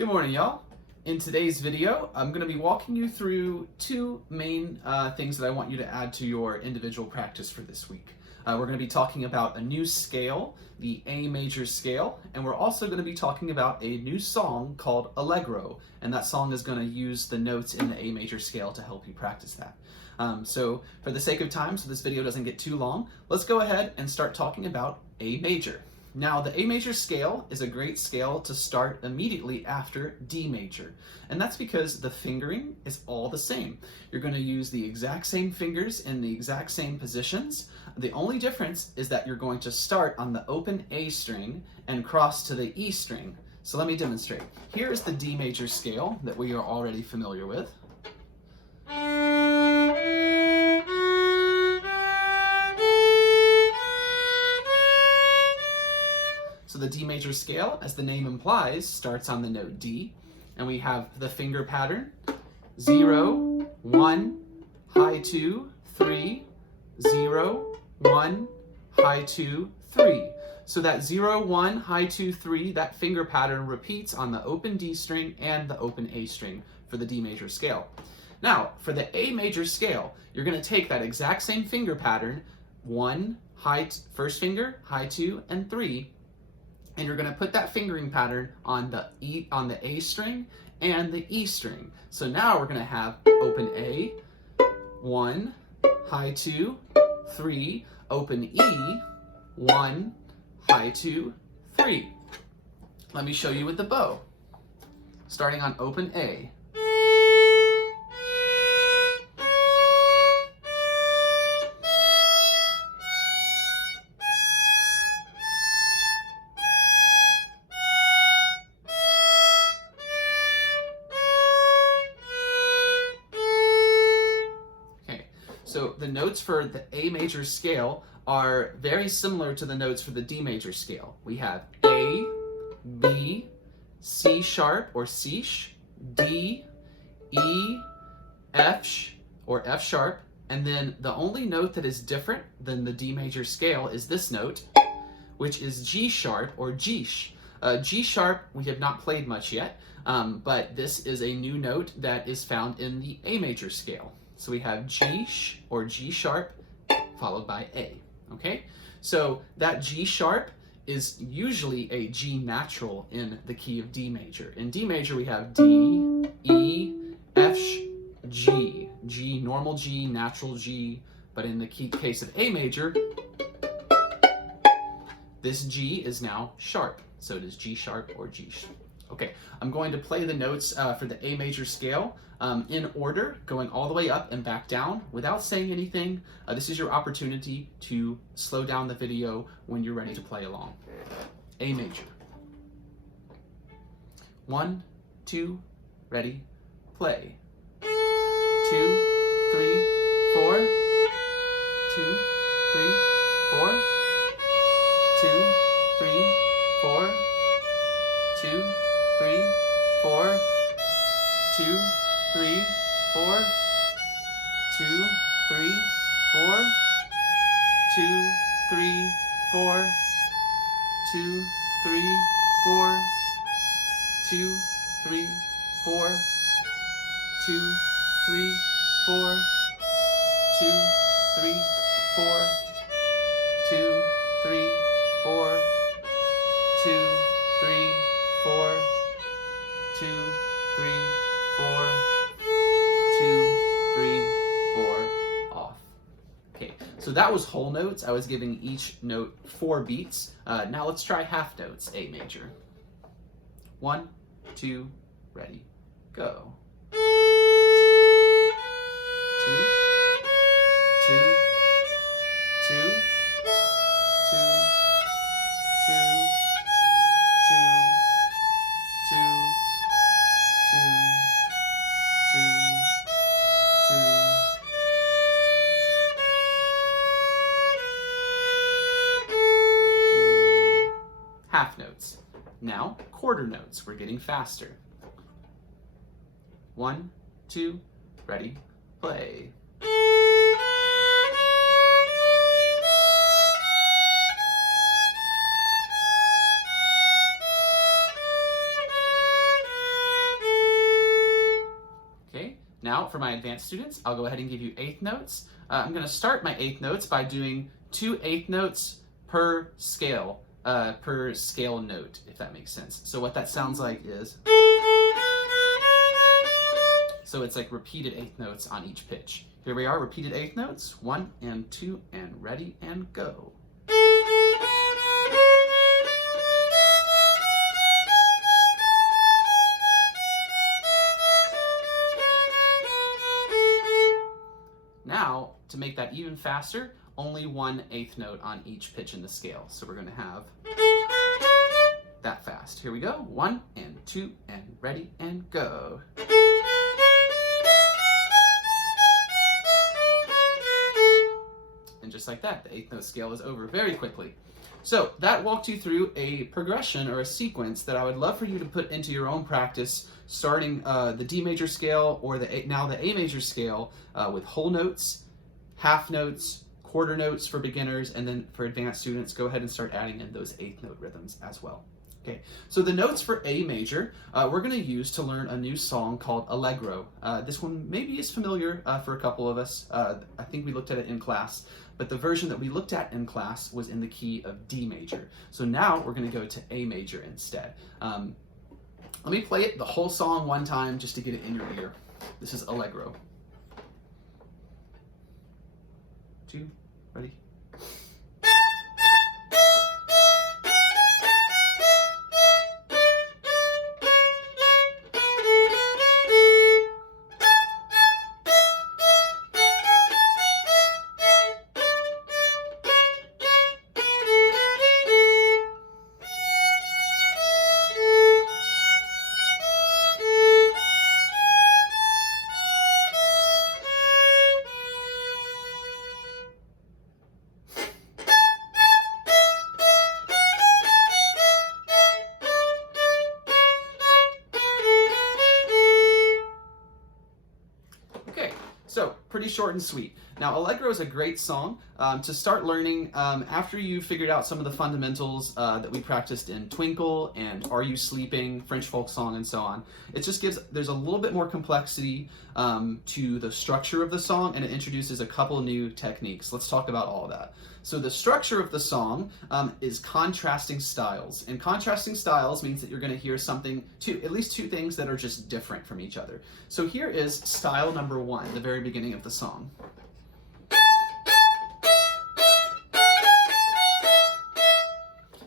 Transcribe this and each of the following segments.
Good morning, y'all. In today's video, I'm going to be walking you through two main things that I want you to add to your individual practice for this week. We're going to be talking about a new scale, the A major scale, and we're also going to be talking about a new song called Allegro, and that song is going to use the notes in the A major scale to help you practice that. So for the sake of time, so this video doesn't get too long, let's go ahead and start talking about A major. Now, the A major scale is a great scale to start immediately after D major, and that's because the fingering is all the same. You're going to use the exact same fingers in the exact same positions. The only difference is that you're going to start on the open A string and cross to the E string. So let me demonstrate. Here is the D major scale that we are already familiar with. So the D major scale, as the name implies, starts on the note D, and we have the finger pattern: 0, 1, high 2, 3, 0, 1, high 2, 3. So that 0, 1, high 2, 3, that finger pattern repeats on the open D string and the open A string for the D major scale. Now, for the A major scale, you're going to take that exact same finger pattern, 1, first finger, high 2, and 3, and you're going to put that fingering pattern on the A string and the E string. So now we're going to have open A, 1, high 2, 3, open E, 1, high 2, 3. Let me show you with the bow. Starting on open A. So the notes for the A major scale are very similar to the notes for the D major scale. We have A, B, C sharp or C, D, E, F or F sharp, and then the only note that is different than the D major scale is this note, which is G sharp or G. G sharp we have not played much yet, but this is a new note that is found in the A major scale. So we have G or G sharp followed by A, okay? So that G sharp is usually a G natural in the key of D major. In D major we have D, E, F, G, G, normal G, natural G, but in the case of A major, this G is now sharp. So it is G sharp or G. Okay, I'm going to play the notes for the A major scale in order, going all the way up and back down without saying anything. This is your opportunity to slow down the video when you're ready to play along. A major. 1, 2, ready, play. 2, 3, 4. 2, 3, 4. 2, 3, 4. 2, 3, 4. 2, 3, 4. 2, 3, 4. 2, 3, 4. 2, 3, 4. 2, 3, 4. 2, 3, 4. 2, 3, 4. 2, 3, 4. 2, 3, 4. 2, 3, 4. 2, 3, 4. Off. Okay, so that was whole notes. I was giving each note 4 beats. Now let's try half notes, A major. 1, 2, ready, go. 2, 2, 2, 2, 2, 2. Half notes. Now, quarter notes. We're getting faster. 1, 2, ready, play. Now, for my advanced students, I'll go ahead and give you eighth notes. I'm going to start my eighth notes by doing 2 eighth notes per scale note, if that makes sense. So what that sounds like is, so it's like repeated eighth notes on each pitch. Here we are, repeated eighth notes, 1 and 2, and ready and go. Now, to make that even faster, only 1 eighth note on each pitch in the scale. So we're going to have that fast. Here we go. 1 and 2 and ready and go. And just like that, the eighth note scale is over very quickly. So that walked you through a progression or a sequence that I would love for you to put into your own practice, starting the D major scale or now the A major scale with whole notes, half notes, quarter notes for beginners, and then for advanced students, go ahead and start adding in those eighth note rhythms as well. Okay, so the notes for A major, we're going to use to learn a new song called Allegro. This one maybe is familiar for a couple of us. I think we looked at it in class, but the version that we looked at in class was in the key of D major. So now we're going to go to A major instead. Let me play it, the whole song one time, just to get it in your ear. This is Allegro. 2, ready? So, pretty short and sweet. Now, Allegro is a great song to start learning after you've figured out some of the fundamentals that we practiced in Twinkle and Are You Sleeping, French folk song, and so on. It just there's a little bit more complexity to the structure of the song, and it introduces a couple new techniques. Let's talk about all of that. So the structure of the song is contrasting styles. And contrasting styles means that you're going to hear at least 2 things that are just different from each other. So here is style number 1, the very beginning of the song.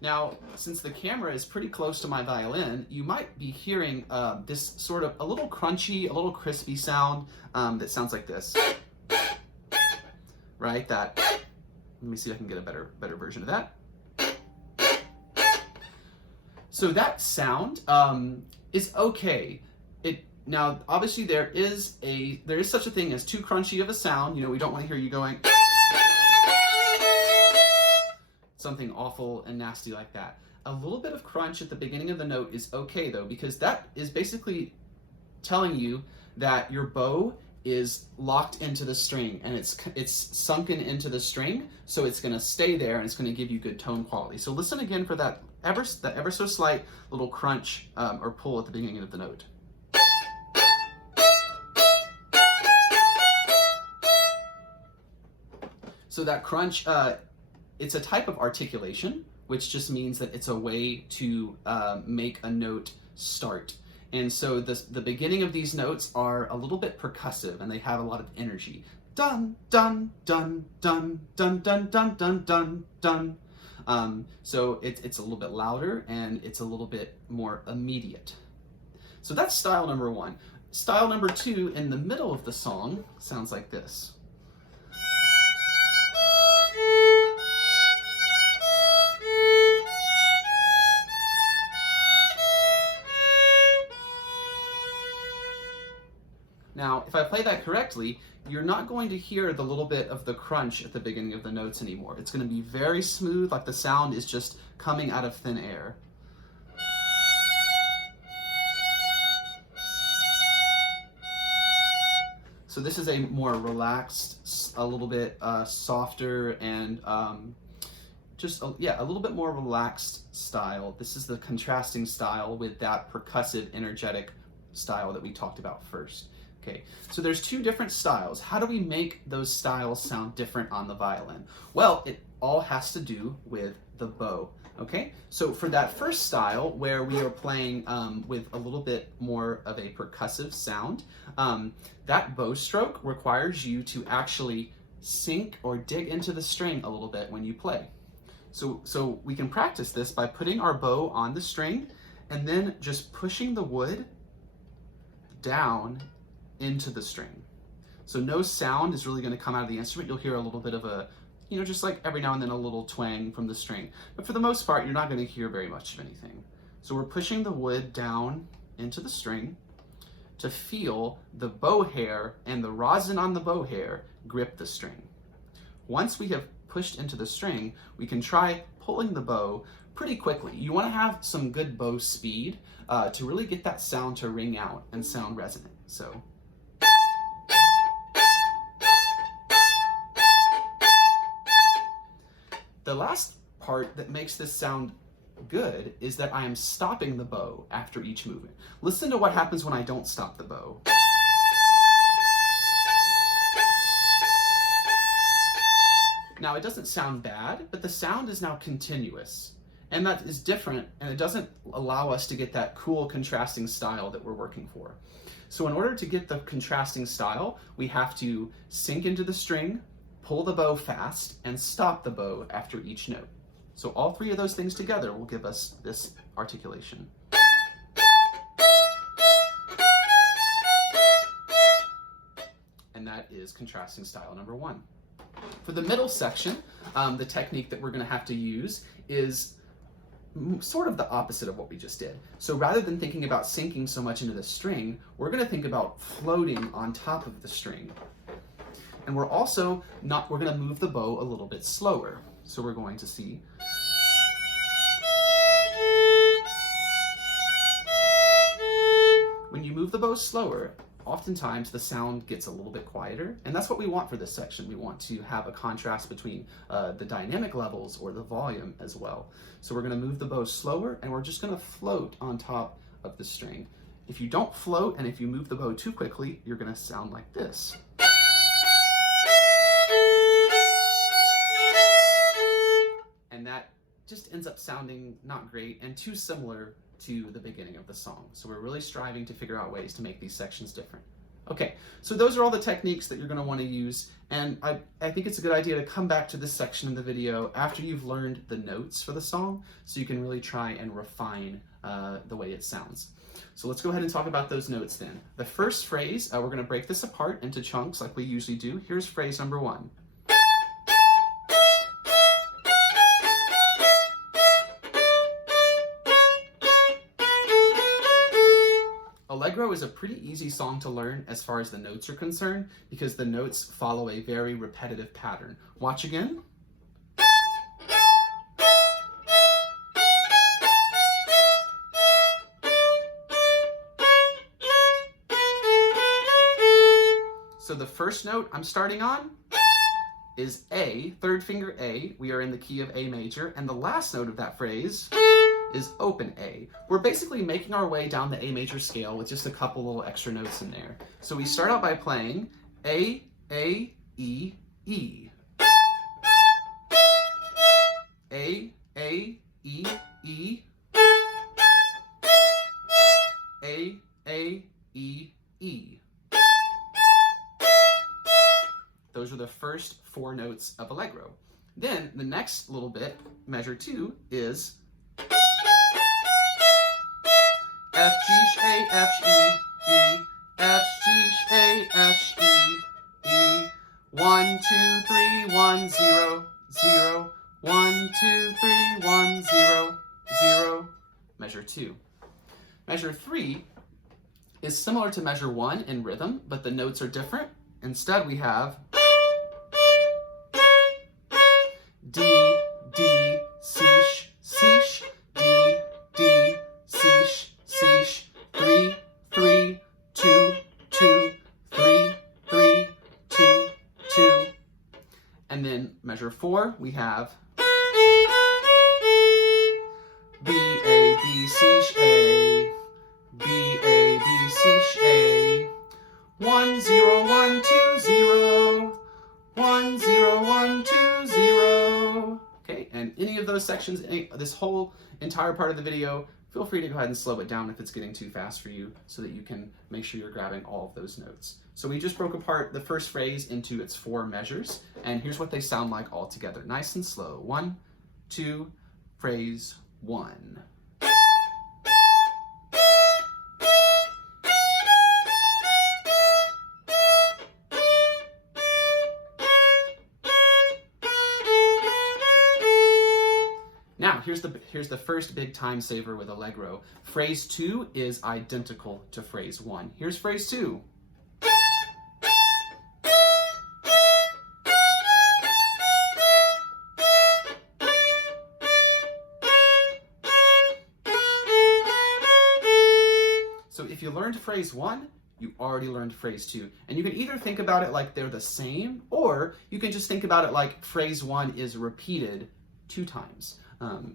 Now, since the camera is pretty close to my violin, you might be hearing this sort of a little crunchy, a little crispy sound that sounds like this. Right? Let me see if I can get a better version of that. So that sound is okay. Now, obviously, there is such a thing as too crunchy of a sound. We don't want to hear you going something awful and nasty like that. A little bit of crunch at the beginning of the note is okay, though, because that is basically telling you that your bow is locked into the string and it's sunken into the string, so it's going to stay there and it's going to give you good tone quality. So listen again for that ever so slight little crunch or pull at the beginning of the note. So that crunch, it's a type of articulation, which just means that it's a way to make a note start. And so the beginning of these notes are a little bit percussive, and they have a lot of energy. Dun, dun, dun, dun, dun, dun, dun, dun, dun, dun. So it's a little bit louder, and it's a little bit more immediate. So that's style number 1. Style number 2 in the middle of the song sounds like this. Now, if I play that correctly, you're not going to hear the little bit of the crunch at the beginning of the notes anymore. It's going to be very smooth, like the sound is just coming out of thin air. So this is a more relaxed, a little bit softer, and a little bit more relaxed style. This is the contrasting style with that percussive, energetic style that we talked about first. Okay, so there's two different styles. How do we make those styles sound different on the violin? Well, it all has to do with the bow. Okay, so for that first style where we are playing with a little bit more of a percussive sound, that bow stroke requires you to actually sink or dig into the string a little bit when you play. So we can practice this by putting our bow on the string and then just pushing the wood down into the string. So no sound is really going to come out of the instrument. You'll hear a little bit of a, just like every now and then a little twang from the string. But for the most part, you're not going to hear very much of anything. So we're pushing the wood down into the string to feel the bow hair and the rosin on the bow hair grip the string. Once we have pushed into the string, we can try pulling the bow pretty quickly. You want to have some good bow speed to really get that sound to ring out and sound resonant. So. The last part that makes this sound good is that I am stopping the bow after each movement. Listen to what happens when I don't stop the bow. Now, it doesn't sound bad, but the sound is now continuous. And that is different, and it doesn't allow us to get that cool contrasting style that we're working for. So in order to get the contrasting style, we have to sink into the string, pull the bow fast, and stop the bow after each note. So all three of those things together will give us this articulation. And that is contrasting style number one. For the middle section, the technique that we're going to have to use is sort of the opposite of what we just did. So rather than thinking about sinking so much into the string, we're going to think about floating on top of the string. And we're also we're going to move the bow a little bit slower. So we're going to see. When you move the bow slower, oftentimes the sound gets a little bit quieter, and that's what we want for this section. We want to have a contrast between the dynamic levels or the volume as well. So we're going to move the bow slower, and we're just going to float on top of the string. If you don't float, and if you move the bow too quickly, you're going to sound like this. And that just ends up sounding not great and too similar to the beginning of the song. So we're really striving to figure out ways to make these sections different. Okay, so those are all the techniques that you're going to want to use, and I think it's a good idea to come back to this section in the video after you've learned the notes for the song, so you can really try and refine the way it sounds. So let's go ahead and talk about those notes then. The first phrase, we're going to break this apart into chunks like we usually do. Here's phrase number one. Allegro is a pretty easy song to learn as far as the notes are concerned because the notes follow a very repetitive pattern. Watch again. So the first note I'm starting on is A, third finger A. We are in the key of A major, and the last note of that phrase is open A. We're basically making our way down the A major scale with just a couple little extra notes in there. So we start out by playing A, E, E. A, E, E. A, E, E. Those are the first four notes of Allegro. Then the next little bit, measure 2, is F, G, A, F, E, E, F, G, A, F, E, E. 1, 2, 3, 1, 0, 0. 1, 2, 3, 1, 0, 0. Measure 2. Measure 3 is similar to measure 1 in rhythm, but the notes are different. Instead, we have D, D, C, C, D, D, C, C, 3, 3, 2, 2, 3, 3, 2, 2. And then measure 4, we have B, A, B, C, A, B, A, B, C, A. 1, those sections, this whole entire part of the video, feel free to go ahead and slow it down if it's getting too fast for you so that you can make sure you're grabbing all of those notes. So we just broke apart the first phrase into its 4 measures, and here's what they sound like all together. Nice and slow. 1, 2, phrase 1. Now, here's the first big time saver with Allegro. Phrase 2 is identical to phrase 1. Here's phrase 2. So if you learned phrase 1, you already learned phrase 2. And you can either think about it like they're the same, or you can just think about it like phrase 1 is repeated 2 times.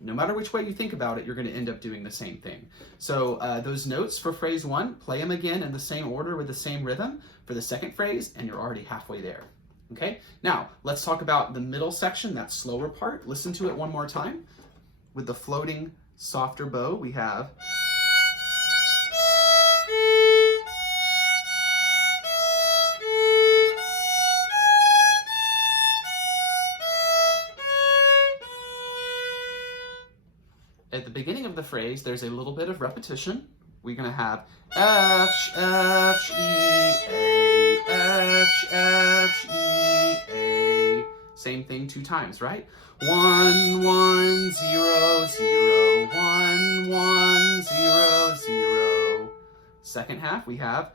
No matter which way you think about it, you're going to end up doing the same thing. So those notes for phrase 1, play them again in the same order with the same rhythm for the second phrase, and you're already halfway there. Okay? Now, let's talk about the middle section, that slower part. Listen to it one more time. With the floating, softer bow, we have... At the beginning of the phrase, there's a little bit of repetition. We're going to have F, F, E, A, F, F, E, A. Same thing 2 times, right? 1, 1, 0, 0, 1, 1, 0, 0. Second half, we have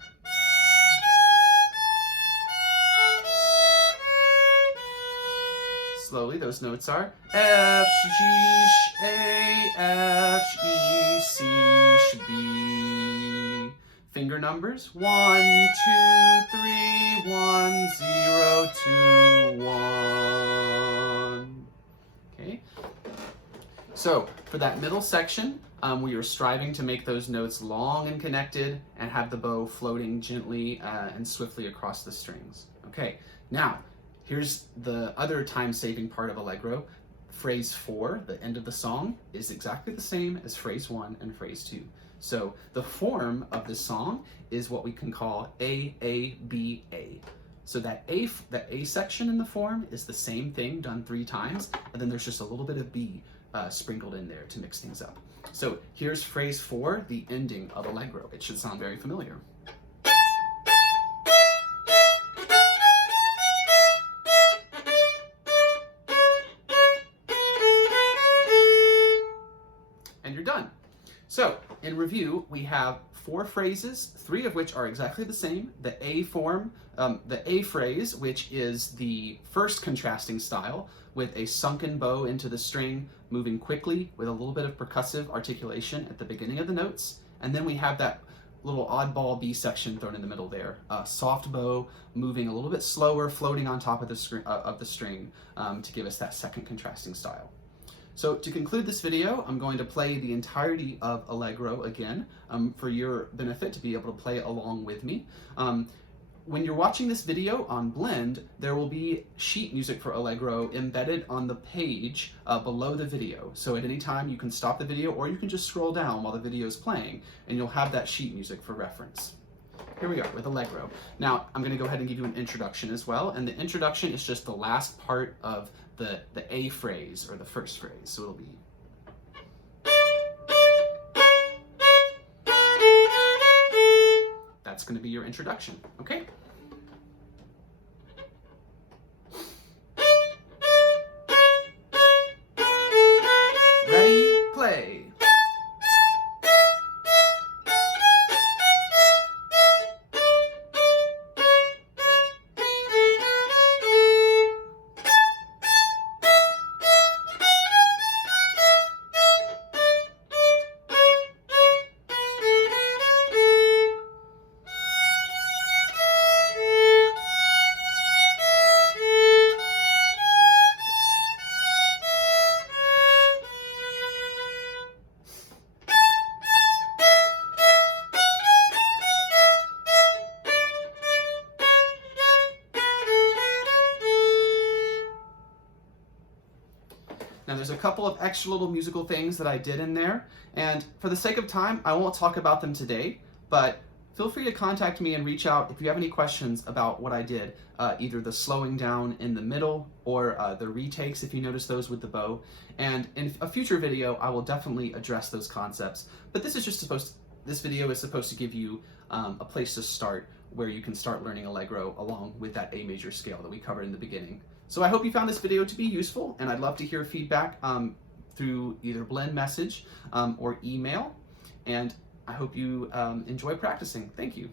slowly, those notes are F, G, A, F, E, C, B. Finger numbers 1, 2, 3, 1, 0, 2, 1. Okay. So for that middle section, we are striving to make those notes long and connected and have the bow floating gently and swiftly across the strings. Okay. Now, here's the other time-saving part of Allegro. Phrase 4, the end of the song, is exactly the same as phrase 1 and phrase 2. So the form of this song is what we can call A, A, B, A. So that A section in the form is the same thing done 3 times, and then there's just a little bit of B sprinkled in there to mix things up. So here's phrase 4, the ending of Allegro. It should sound very familiar. And you're done. So, in review, we have 4 phrases, 3 of which are exactly the same. The A form, the A phrase, which is the first contrasting style, with a sunken bow into the string, moving quickly with a little bit of percussive articulation at the beginning of the notes. And then we have that little oddball B section thrown in the middle there. Soft bow, moving a little bit slower, floating on top of the string to give us that second contrasting style. So to conclude this video, I'm going to play the entirety of Allegro again for your benefit to be able to play along with me. When you're watching this video on Blend, there will be sheet music for Allegro embedded on the page below the video. So at any time you can stop the video or you can just scroll down while the video is playing and you'll have that sheet music for reference. Here we are with Allegro. Now I'm going to go ahead and give you an introduction as well, and the introduction is just the last part of the A phrase, or the first phrase, so it'll be that's going to be your introduction, okay? Ready, play. there's a couple of extra little musical things that I did in there, and for the sake of time, I won't talk about them today, but feel free to contact me and reach out if you have any questions about what I did, either the slowing down in the middle or the retakes, if you notice those with the bow. And in a future video, I will definitely address those concepts. But this video is supposed to give you a place to start where you can start learning Allegro along with that A major scale that we covered in the beginning. So I hope you found this video to be useful, and I'd love to hear feedback through either Blend message or email. And I hope you enjoy practicing. Thank you.